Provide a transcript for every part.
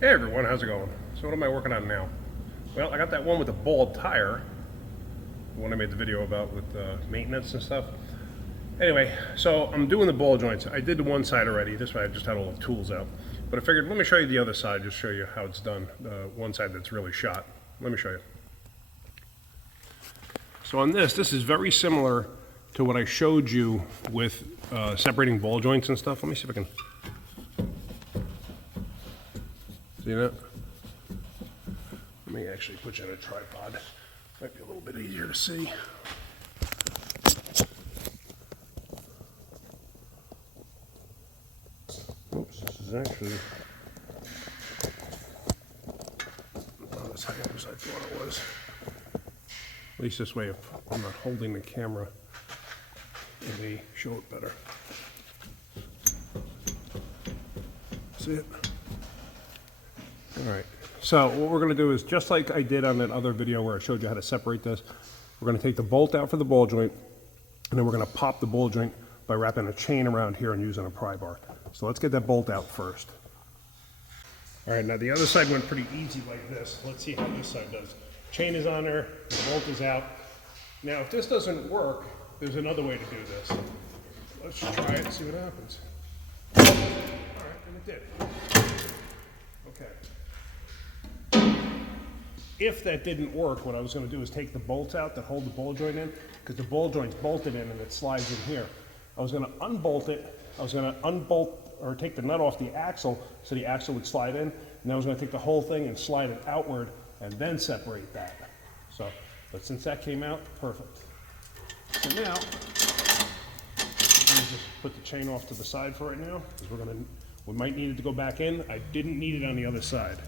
Hey everyone, how's it going? So what am I working on now? Well, I got that one with the bald tire, the one I made the video about with maintenance and stuff. Anyway, so I'm doing the ball joints. I did the one side already. This way I just had all the tools out. But I figured, let me show you the other side, just show you how it's done. The one side that's really shot. Let me show you. So on this is very similar to what I showed you with separating ball joints and stuff. Let me see if I can. See that? Let me actually put you on a tripod. Might be a little bit easier to see. Oops, this is actually not as high up as I thought it was. At least this way, if I'm not holding the camera, it may show it better. See it? All right. So what we're going to do is, just like I did on that other video where I showed you how to separate this, we're going to take the bolt out for the ball joint, and then we're going to pop the ball joint by wrapping a chain around here and using a pry bar. So let's get that bolt out first. All right, now the other side went pretty easy like this. Let's see how this side does. Chain is on there, the bolt is out. Now if this doesn't work, there's another way to do this. Let's just try it and see what happens. All right, and it did. Okay. If that didn't work, what I was going to do is take the bolts out that hold the ball joint in, because the ball joint's bolted in and it slides in here. I was going to unbolt it. I was going to unbolt or take the nut off the axle so the axle would slide in, and then I was going to take the whole thing and slide it outward and then separate that. So, but since that came out, perfect. So now, let me just put the chain off to the side for right now, because we might need it to go back in. I didn't need it on the other side.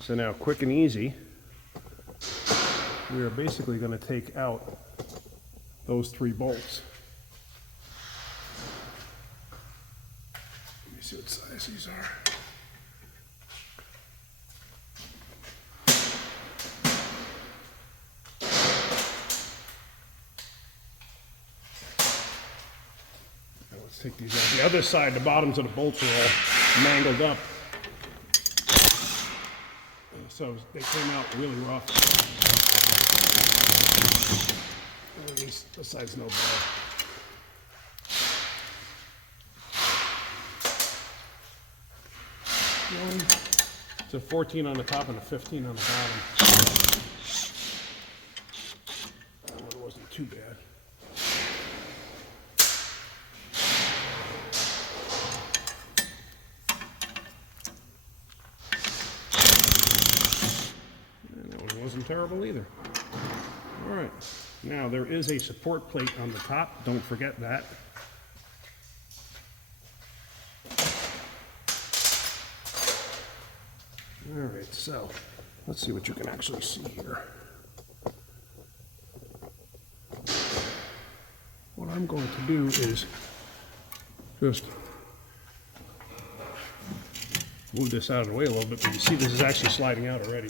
So now, quick and easy, we are basically going to take out those 3 bolts. Let me see what size these are. Now let's take these out. The other side, the bottoms of the bolts are all mangled up. So they came out really rough. And this side's no better. It's a 14 on the top and a 15 on the bottom. That one wasn't too bad. And that one wasn't terrible either. All right, now there is a support plate on the top. Don't forget that. All right, so let's see what you can actually see here. What I'm going to do is just move this out of the way a little bit, but you see this is actually sliding out already.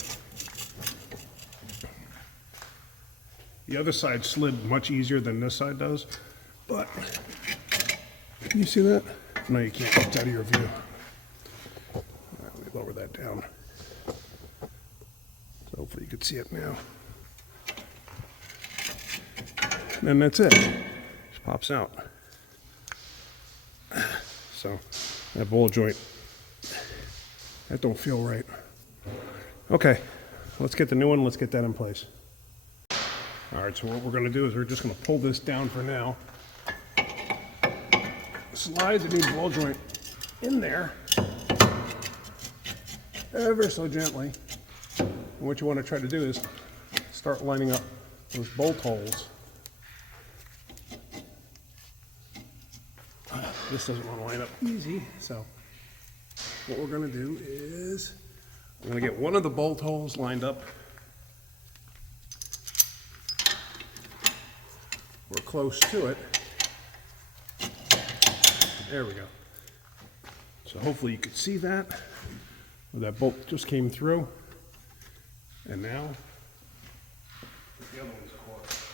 The other side slid much easier than this side does, but can you see that? No, you can't. It's out of your view. All right, let me lower that down. So hopefully you can see it now. And that's it. Just pops out. So that ball joint, that don't feel right. Okay, let's get the new one. Let's get that in place. All right, so what we're going to do is we're just going to pull this down for now. Slide the new ball joint in there ever so gently. And what you want to try to do is start lining up those bolt holes. This doesn't want to line up easy, so what we're going to do is I'm going to get one of the bolt holes lined up. We're close to it. There we go. So hopefully you could see that. That bolt just came through. And now the other one's caught.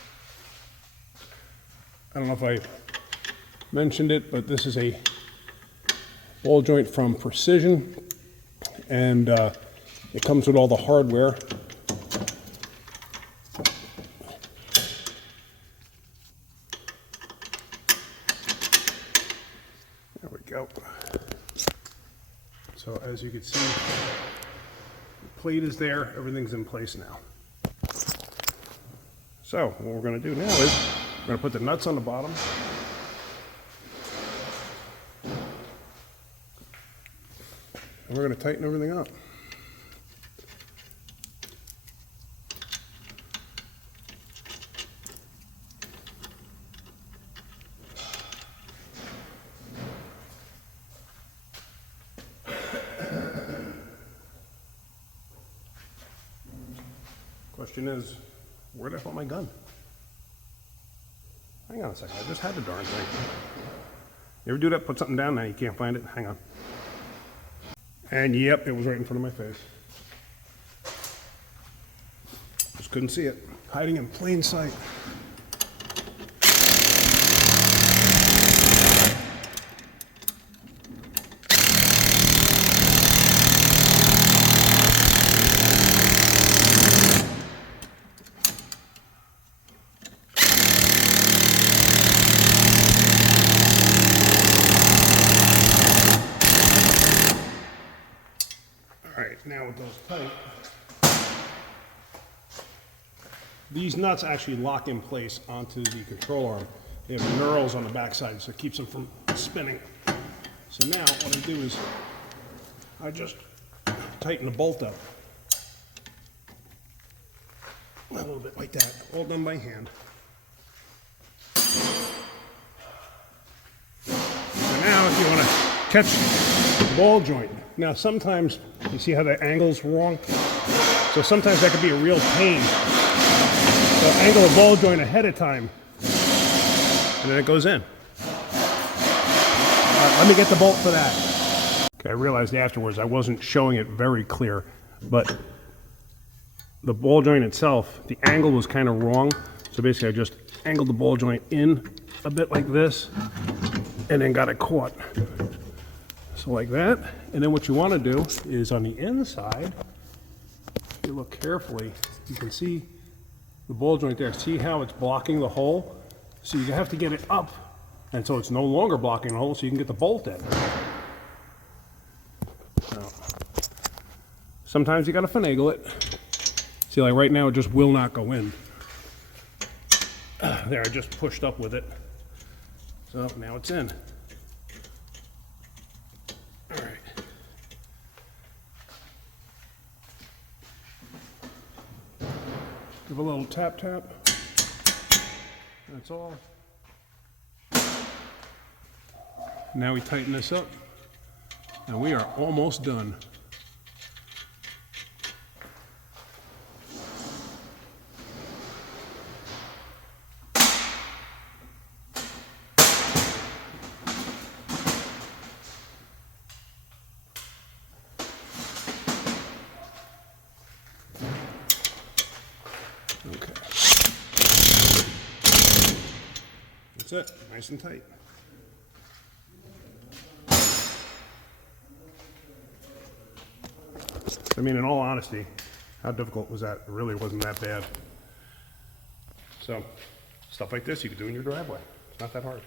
I don't know if I mentioned it, but this is a ball joint from Precision, and it comes with all the hardware. There we go. So as you can see, the plate is there, everything's in place now. So what we're going to do now is we're going to put the nuts on the bottom. And we're going to tighten everything up. Question is, where did I put my gun? Hang on a second, I just had the darn thing. You ever do that? Put something down, now you can't find it? Hang on. And yep, it was right in front of my face. Just couldn't see it. Hiding in plain sight. Alright, now with those tight, these nuts actually lock in place onto the control arm. They have knurls on the backside, so it keeps them from spinning. So now what I do is I just tighten the bolt up. A little bit like that, all done by hand. So now if you want to catch the ball joint, now sometimes you see how the angle's wrong? So sometimes that could be a real pain. So angle a ball joint ahead of time, and then it goes in. Let me get the bolt for that. Okay, I realized afterwards I wasn't showing it very clear, but the ball joint itself, the angle was kind of wrong. So basically I just angled the ball joint in a bit like this, and then got it caught. So like that, and then what you want to do is on the inside, if you look carefully, you can see the ball joint there. See how it's blocking the hole? So you have to get it up, and so it's no longer blocking the hole, so you can get the bolt in. Now, sometimes you got to finagle it. See, like right now, it just will not go in. There, I just pushed up with it. So now it's in. All right. Give a little tap tap. That's all. Now we tighten this up, and we are almost done. Okay. That's it, nice and tight. I mean, in all honesty, how difficult was that? It really wasn't that bad. So, stuff like this you could do in your driveway. It's not that hard.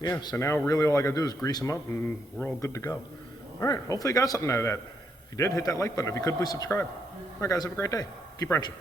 Yeah, so now really all I gotta do is grease them up and we're all good to go. All right, hopefully you got something out of that. If you did, hit that like button. If you could, please subscribe. All right, guys, have a great day. Keep wrenching.